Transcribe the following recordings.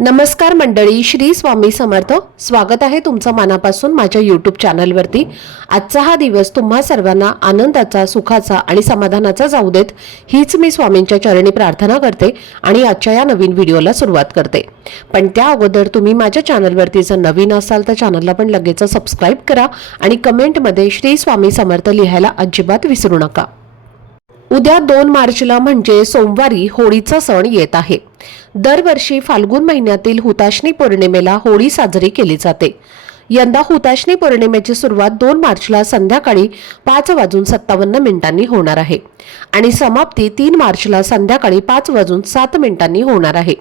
नमस्कार मंडळी, श्री स्वामी समर्थ. स्वागत आहे तुमचं मनापासून माझ्या यूट्यूब चॅनलवरती. आजचा हा दिवस तुम्हा सर्वांना आनंदाचा, सुखाचा आणि समाधानाचा जाऊ देत, हीच मी स्वामींच्या चरणी प्रार्थना करते आणि आजच्या या नवीन व्हिडिओला सुरुवात करते. पण त्या अगोदर तुम्ही माझ्या चॅनलवरती जर नवीन असाल तर चॅनलला पण लगेच सबस्क्राईब करा आणि कमेंटमध्ये श्री स्वामी समर्थ लिहायला अजिबात विसरू नका. उद्या 2 मार्चला म्हणजे सोमवारी होळीचा सण येत आहे. दरवर्षी फाल्गुन महिन्यातील हुताशनी पौर्णिमेला होळी साजरी केली जाते. यंदा हुताशनी पौर्णिमेची सुरुवात 2 मार्चला संध्याकाळी 5:57 होणार आहे आणि समाप्ती 3 मार्चला संध्याकाळी 5:07 होणार आहे.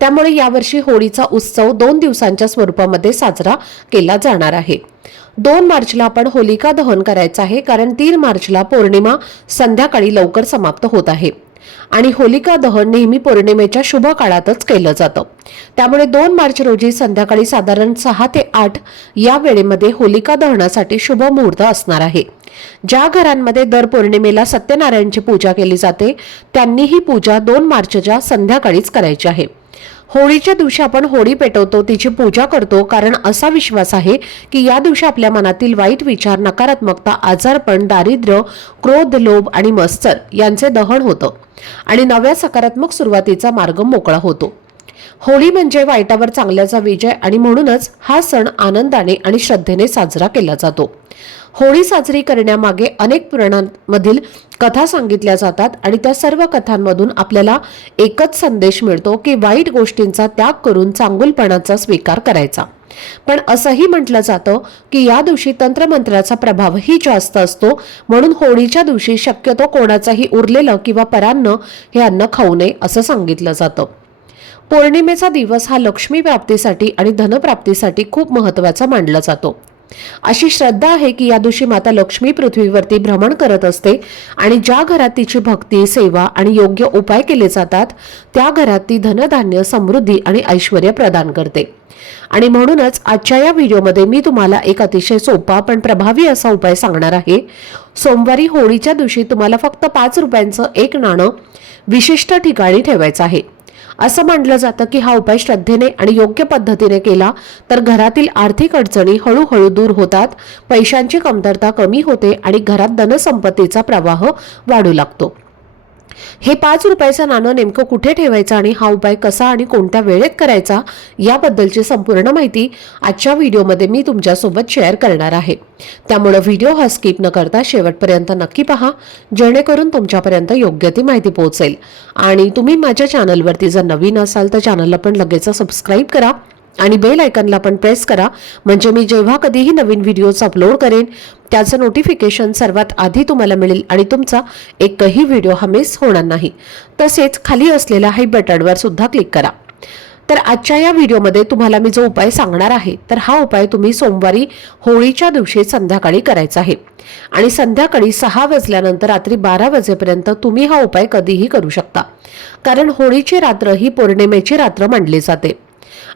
त्यामुळे यावर्षी होळीचा उत्सव 2 दिवसांच्या स्वरूपामध्ये साजरा केला जाणार आहे. 2 मार्चला आपण होलिका दहन करायचं आहे, कारण 3 मार्चला पौर्णिमा संध्याकाळी लवकर समाप्त होत आहे आणि होलिका दहन नेहमी पौर्णिमेच्या शुभ काळातच केलं जातं. त्यामुळे 2 मार्च रोजी संध्याकाळी साधारण 6 ते 8 या वेळेमध्ये होलिका दहनासाठी शुभ मुहूर्त असणार आहे. ज्या घरांमध्ये दर पौर्णिमेला सत्यनारायणची पूजा केली जाते त्यांनी ही पूजा 2 मार्चच्या संध्याकाळीच करायची आहे. होळीच्या दिवशी आपण होळी पेटवतो, तिची पूजा करतो, कारण असा विश्वास आहे की या दिवशी आपल्या मनातील वाईट विचार, नकारात्मकता, आजारपण, दारिद्र्य, क्रोध, लोभ आणि मत्सर यांचे दहन होतं आणि नव्या सकारात्मक सुरुवातीचा मार्ग मोकळा होतो. होळी म्हणजे वाईटावर चांगल्याचा विजय आणि म्हणूनच हा सण आनंदाने आणि श्रद्धेने साजरा केला जातो. होळी साजरी करण्यामागे अनेक पुराणांमधील कथा सांगितल्या जातात आणि त्या सर्व कथांमधून आपल्याला एकच संदेश मिळतो की वाईट गोष्टींचा त्याग करून चांगुलपणाचा स्वीकार करायचा. पण असंही म्हटलं जातं की या दिवशी तंत्रमंत्राचा प्रभावही जास्त असतो, म्हणून होळीच्या दिवशी शक्यतो कोणाचाही उरलेलं किंवा परान्न हे अन्न खाऊ नये असं सांगितलं जातं. पौर्णिमेचा दिवस हा लक्ष्मी प्राप्तीसाठी आणि धनप्राप्तीसाठी खूप महत्त्वाचा मानला जातो. अशी श्रद्धा आहे की या दिवशी माता लक्ष्मी पृथ्वीवरती भ्रमण करत असते आणि ज्या घरात तिची भक्ती, सेवा आणि योग्य उपाय केले जातात त्या घरात ती धनधान्य, समृद्धी आणि ऐश्वर्य प्रदान करते. आणि म्हणूनच आजच्या या व्हिडिओमध्ये मी तुम्हाला एक अतिशय सोपा पण प्रभावी असा उपाय सांगणार आहे. सोमवारी होळीच्या दिवशी तुम्हाला फक्त 5 रुपयांचं एक नाणं विशिष्ट ठिकाणी ठेवायचं आहे. असं मानलं जातं की हा उपाय श्रद्धेने आणि योग्य पद्धतीने केला तर घरातील आर्थिक अडचणी हळूहळू दूर होतात, पैशांची कमतरता कमी होते आणि घरात धनसंपत्तीचा प्रवाह वाढू लागतो. हे 5 रुपयाचं नाणं नेमकं कुठे ठेवायचं आणि हा उपाय कसा आणि कोणत्या वेळेत करायचा याबद्दलची संपूर्ण माहिती आजच्या व्हिडिओमध्ये मी तुमच्यासोबत शेअर करणार आहे. त्यामुळे व्हिडिओ हा स्किप न करता शेवटपर्यंत नक्की पहा, जेणेकरून तुमच्यापर्यंत योग्य ती माहिती पोहोचेल. आणि तुम्ही माझ्या चॅनलवरती जर नवीन असाल तर चॅनलला पण लगेच सबस्क्राईब करा आणि बेल आयकॉनला पण प्रेस करा, म्हणजे मी जेव्हा कधीही नवीन व्हिडिओज अपलोड करेन त्याचं नोटिफिकेशन सर्वात आधी तुम्हाला मिळेल आणि तुमचा एकही व्हिडिओ हा मिस होणार नाही. तसेच खाली असलेल्या हाय बटनवर सुद्धा क्लिक करा. तर आजच्या या व्हिडिओमध्ये तुम्हाला मी जो उपाय सांगणार आहे तर हा उपाय तुम्ही सोमवारी होळीच्या दिवशी संध्याकाळी करायचा आहे आणि संध्याकाळी 6 वाजल्यानंतर रात्री 12 वाजेपर्यंत तुम्ही हा उपाय कधीही करू शकता, कारण होळीची रात्र ही पौर्णिमेची रात्र मानली जाते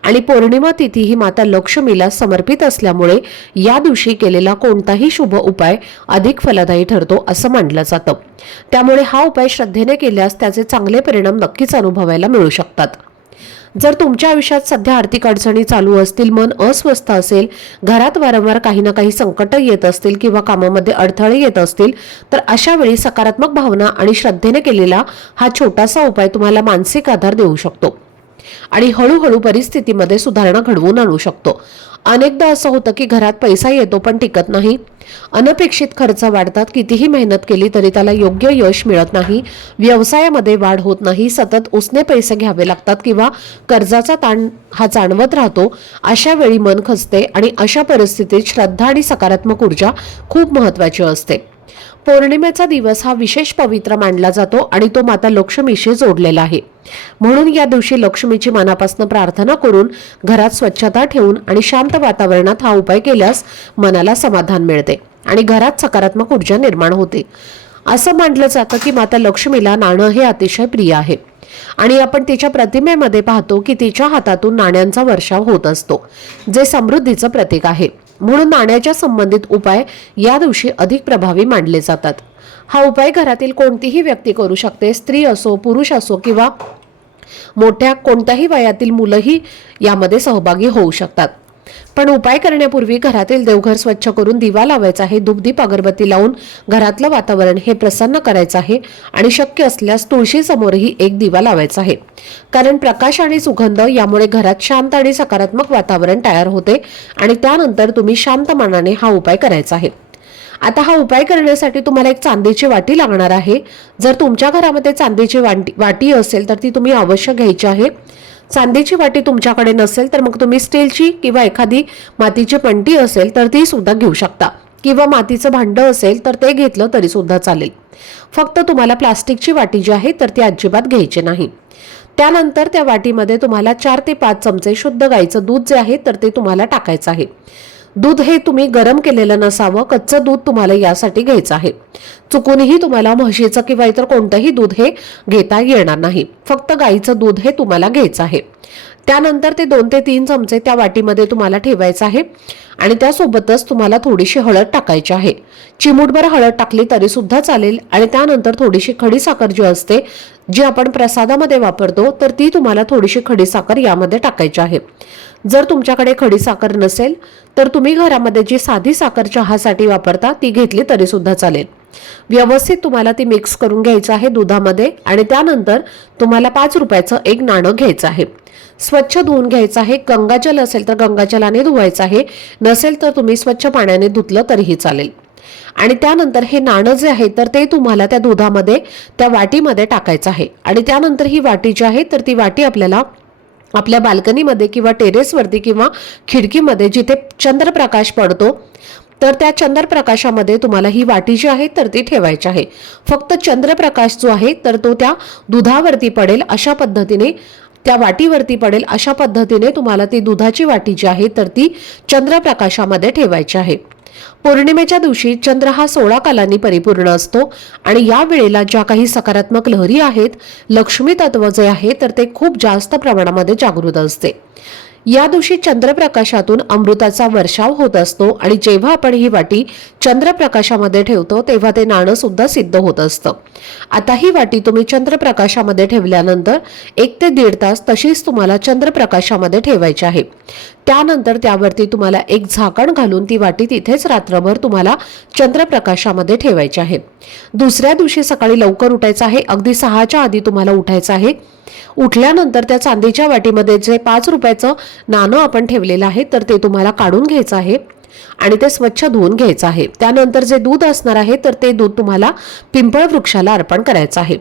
आणि पौर्णिमा तिथी ही माता लक्ष्मीला समर्पित असल्यामुळे या दिवशी केलेला कोणताही शुभ उपाय अधिक फलदायी ठरतो असं मानलं जातं. त्यामुळे हा उपाय श्रद्धेने केल्यास त्याचे चांगले परिणाम नक्कीच अनुभवायला मिळू शकतात. जर तुमच्या आयुष्यात सध्या आर्थिक अडचणी चालू असतील, मन अस्वस्थ असेल, घरात वारंवार काही ना काही संकट येत असतील किंवा कामामध्ये अडथळे येत असतील तर अशा वेळी सकारात्मक भावना आणि श्रद्धेने केलेला हा छोटासा उपाय तुम्हाला मानसिक आधार देऊ शकतो आणि हळूहळू परिस्थितीमध्ये सुधारणा घडवून आणू शकतो. अनेकदा असं होतं की घरात पैसा येतो पण टिकत नाही, अनपेक्षित खर्च वाढतात, कितीही मेहनत केली तरी त्याला योग्य यश मिळत नाही, व्यवसायामध्ये वाढ होत नाही, सतत उसने पैसे घ्यावे लागतात किंवा कर्जाचा ताण हा जाणवत राहतो. अशा वेळी मन खचते आणि अशा परिस्थितीत श्रद्धा आणि सकारात्मक ऊर्जा खूप महत्त्वाची असते. पौर्णिमेचा दिवस हा विशेष पवित्र मानला जातो आणि तो माता लक्ष्मीशी जोडलेला आहे. म्हणून या दिवशी लक्ष्मीची मनापासून प्रार्थना करून घरात स्वच्छता ठेवून आणि शांत वातावरणात हा उपाय केल्यास मनाला समाधान मिळते आणि घरात सकारात्मक ऊर्जा निर्माण होते. असं मानलं जातं की माता लक्ष्मीला नाणं हे अतिशय प्रिय आहे आणि आपण तिच्या प्रतिमेमध्ये पाहतो की तिच्या हातातून नाण्यांचा वर्षाव होत असतो, जे समृद्धीचं प्रतीक आहे. म्हणून नाण्याच्या संबंधित उपाय या दिवशी अधिक प्रभावी मानले जातात. हा उपाय घरातील कोणतीही व्यक्ती करू शकते, स्त्री असो, पुरुष असो किंवा मोठ्या कोणत्याही वयातील मुलंही यामध्ये सहभागी होऊ शकतात. पण उपाय करण्यापूर्वी घरातील देवघर स्वच्छ करून दिवा लावायचा आहे, धूपदीप अगरबत्ती लावून घरातलं वातावरण हे प्रसन्न करायचं आहे आणि शक्य असल्यास तुळशी समोरही एक दिवा लावायचा आहे. कारण प्रकाश आणि सुगंध यामुळे घरात शांत आणि सकारात्मक वातावरण तयार होते आणि त्यानंतर तुम्ही शांत मनाने हा उपाय करायचा आहे. आता हा उपाय करण्यासाठी तुम्हाला एक चांदीची वाटी लागणार आहे. जर तुमच्या घरामध्ये चांदीची वाटी असेल तर ती तुम्ही अवश्य घ्यायची आहे. चांदीची वाटी तुमच्याकडे नसेल तर मग तुम्ही स्टीलची किंवा एखादी मातीची पणती असेल तर ती सुद्धा घेऊ शकता, किंवा मातीचं भांडं असेल तर ते घेतलं तरी सुद्धा चालेल. फक्त तुम्हाला प्लास्टिकची वाटी जी आहे तर ती अजिबात घ्यायची नाही. त्यानंतर त्या वाटीमध्ये तुम्हाला 4 ते 5 चमचे शुद्ध गाईचं दूध जे आहे तर ते तुम्हाला टाकायचं आहे. दूध हे तुम्ही गरम केलेलं नसावं, कच्चं दूध तुम्हाला यासाठी घ्यायचं आहे. चुकूनही तुम्हाला म्हशीचं किंवा इतर कोणतंही दूध हे घेता येणार नाही. फक्त गाईचं दूध हे तुम्हाला घ्यायचं आहे. त्यानंतर ते 2 ते 3 चमचे त्या वाटीमध्ये तुम्हाला ठेवायचं आहे आणि त्यासोबतच तुम्हाला थोडीशी हळद टाकायची आहे. चिमूटभर हळद टाकली तरी सुद्धा चालेल आणि त्यानंतर थोडीशी खडीसाखर जी असते, जी आपण प्रसादामध्ये वापरतो, तर ती तुम्हाला थोडीशी खडीसाखर यामध्ये टाकायची आहे. जर तुमच्याकडे खडीसाखर नसेल तर तुम्ही घरामध्ये जी साधी साखर चहासाठी वापरता ती घेतली तरी सुद्धा चालेल. व्यवस्थित तुम्हाला ती मिक्स करून घ्यायचं आहे दुधामध्ये आणि त्यानंतर तुम्हाला 5 रुपयाचं एक नाणं घ्यायचं आहे. स्वच्छ धुवून घ्यायचं आहे. गंगाजल असेल तर गंगाजलाने धुवायचं आहे, नसेल तर तुम्ही स्वच्छ पाण्याने धुतलं तरीही चालेल. आणि त्यानंतर हे नाणं जे आहे तर ते तुम्हाला त्या दुधामध्ये त्या वाटीमध्ये टाकायचं आहे. आणि त्यानंतर ही वाटी जी आहे तर ती वाटी आपल्याला आपल्या बाल्कनीमध्ये किंवा टेरेसवरती किंवा खिडकीमध्ये जिथे चंद्रप्रकाश पडतो तर त्या चंद्रप्रकाशामध्ये तुम्हाला ही वाटी जी आहे तर ती ठेवायची आहे. फक्त चंद्रप्रकाश जो आहे तर तो त्या दुधावरती पडेल अशा पद्धतीने, त्या वाटीवरती पडेल अशा पद्धतीने तुम्हाला ती दुधाची वाटी जी आहे तर ती चंद्रप्रकाशामध्ये ठेवायची आहे. पौर्णिमेच्या दिवशी चंद्र हा 16 कलांनी परिपूर्ण असतो आणि या वेळेला ज्या काही सकारात्मक लहरी आहेत, लक्ष्मी तत्व जे आहे तर ते खूप जास्त प्रमाणामध्ये जागृत असते. या दिवशी चंद्रप्रकाशातून अमृताचा वर्षाव होत असतो आणि जेव्हा आपण ही वाटी चंद्रप्रकाशामध्ये ठेवतो तेव्हा ते नाणं सुद्धा सिद्ध होत असतं. आता ही वाटी तुम्ही चंद्रप्रकाशामध्ये ठेवल्यानंतर 1 ते 1.5 तास तशीच तुम्हाला चंद्रप्रकाशामध्ये ठेवायची आहे. त्यानंतर त्यावरती तुम्हाला एक झाकण घालून ती वाटी तिथेच रात्रभर तुम्हाला चंद्रप्रकाशामध्ये ठेवायची आहे. दुसऱ्या दिवशी सकाळी लवकर उठायचं आहे. अगदी 6च्या आधी तुम्हाला उठायचं आहे. उठल्यानंतर त्या चांदीच्या वाटीमध्ये जे 5 रुपयाचं नाणं आपण ठेवलेलं आहे तर ते तुम्हाला काढून घ्यायचं आहे आणि ते स्वच्छ धुवून घ्यायचं आहे. त्यानंतर जे दूध असणार आहे तर ते दूध तुम्हाला पिंपळ वृक्षाला अर्पण करायचं आहे.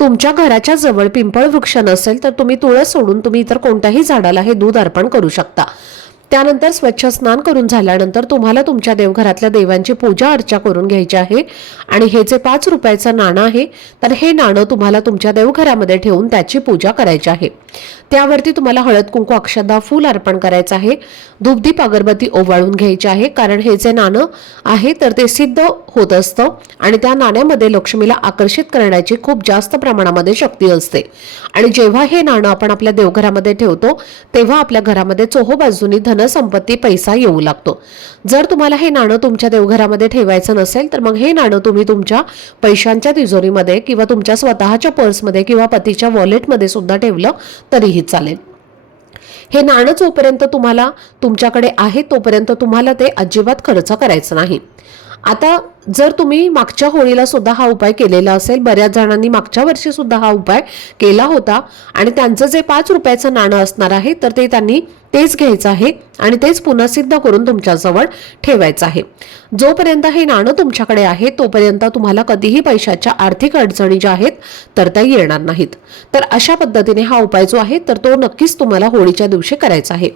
तुमच्या घराच्या जवळ पिंपळ वृक्ष नसेल तर तुम्ही तुळस सोडून तुम्ही इतर कोणत्याही झाडाला हे दूध अर्पण करू शकता. त्यानंतर स्वच्छ स्नान करून झाल्यानंतर तुम्हाला तुमच्या देवघरातल्या देवांची पूजा अर्चा करून घ्यायची आहे आणि हे जे 5 रुपयाचं नाणं आहे तर हे नाणं तुम्हाला तुमच्या देवघरामध्ये ठेवून त्याची पूजा करायची आहे. त्यावरती तुम्हाला हळद कुंकू अक्षदा फूल अर्पण करायचं आहे. धूपदीप अगरबत्ती ओवाळून घ्यायची आहे, कारण हे जे नाणं आहे तर ते सिद्ध होत असतं आणि त्या नाण्यामध्ये लक्ष्मीला आकर्षित करण्याची खूप जास्त प्रमाणामध्ये शक्ती असते. आणि जेव्हा हे नाणं आपण आपल्या देवघरामध्ये ठेवतो तेव्हा आपल्या घरामध्ये चोहोबाजूनी धनसंपत्ती पैसा येऊ लागतो. जर तुम्हाला हे नाणं तुमच्या देवघरामध्ये ठेवायचं नसेल तर मग हे नाणं तुम्ही तुमच्या पैशांच्या तिजोरीमध्ये किंवा तुमच्या स्वतःच्या पर्समध्ये किंवा पतीच्या वॉलेटमध्ये सुद्धा ठेवलं तरीही चालेल. हे नाणं जोपर्यंत तुम्हाला तुमच्याकडे आहे तोपर्यंत तुम्हाला ते अजिबात खर्च करायचं नाही. आता जर तुम्ही मागच्या होळीला सुद्धा हा उपाय केलेला असेल, बऱ्याच जणांनी मागच्या वर्षी सुद्धा हा उपाय केला होता आणि त्यांचं जे 5 रुपयाचं नाणं असणार आहे तर ते त्यांनी तेच घ्यायचं आहे आणि तेच पुन्हा सिद्ध करून तुमच्याजवळ ठेवायचं आहे. जोपर्यंत हे नाणं तुमच्याकडे आहे तोपर्यंत तुम्हाला कधीही पैशाच्या आर्थिक अडचणी ज्या आहेत तर त्या येणार नाहीत. तर अशा पद्धतीने हा उपाय जो आहे तर तो नक्कीच तुम्हाला होळीच्या दिवशी करायचा आहे.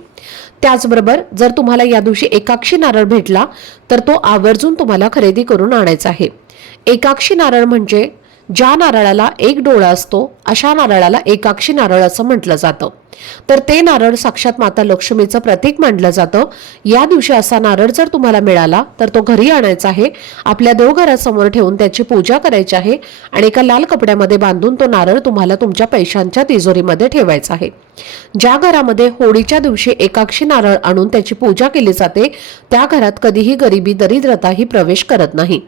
त्याचबरोबर जर तुम्हाला या दिवशी एकाक्षी नारळ भेटला तर तो आवर्जून तुम्हाला खरेदी करून आणायचा आहे. एकाक्षी नारळ म्हणजे ज्या नारळाला एक डोळा असतो अशा नारळाला एकाक्षी नारळ असं म्हटलं जातं. तर ते नारळ साक्षात माता लक्ष्मीचं प्रतीक मानलं जातं. या दिवशी असा नारळ जर तुम्हाला मिळाला तर तो घरी आणायचा आहे, आपल्या देवघरासमोर ठेवून त्याची पूजा करायची आहे आणि एका लाल कपड्यामध्ये बांधून तो नारळ तुम्हाला तुमच्या पैशांच्या तिजोरीमध्ये ठेवायचा आहे. ज्या घरामध्ये होळीच्या दिवशी एकाक्षी नारळ आणून त्याची पूजा केली जाते त्या घरात कधीही गरिबी दरिद्रता ही प्रवेश करत नाही.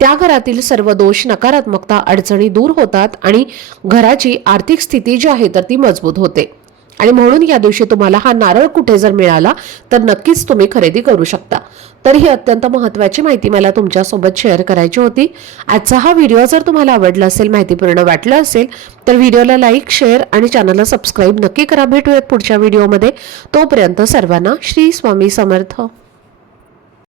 त्या घरातील सर्व दोष, नकारात्मकता, अडचणी दूर होतात आणि घराची आर्थिक स्थिती जी आहे तर ती मजबूत होते. आणि म्हणून या दिवशी तुम्हाला हा नारळ कुठे जर मिळाला तर नक्कीच तुम्ही खरेदी करू शकता. तर ही अत्यंत महत्त्वाची माहिती मला तुमच्यासोबत शेअर करायची होती. आजचा हा व्हिडिओ जर तुम्हाला आवडला असेल, माहितीपूर्ण वाटला असेल तर व्हिडिओला लाईक, शेअर आणि चॅनलला सबस्क्राईब नक्की करा. भेटूयात पुढच्या व्हिडिओमध्ये. तोपर्यंत सर्वांना श्री स्वामी समर्थ.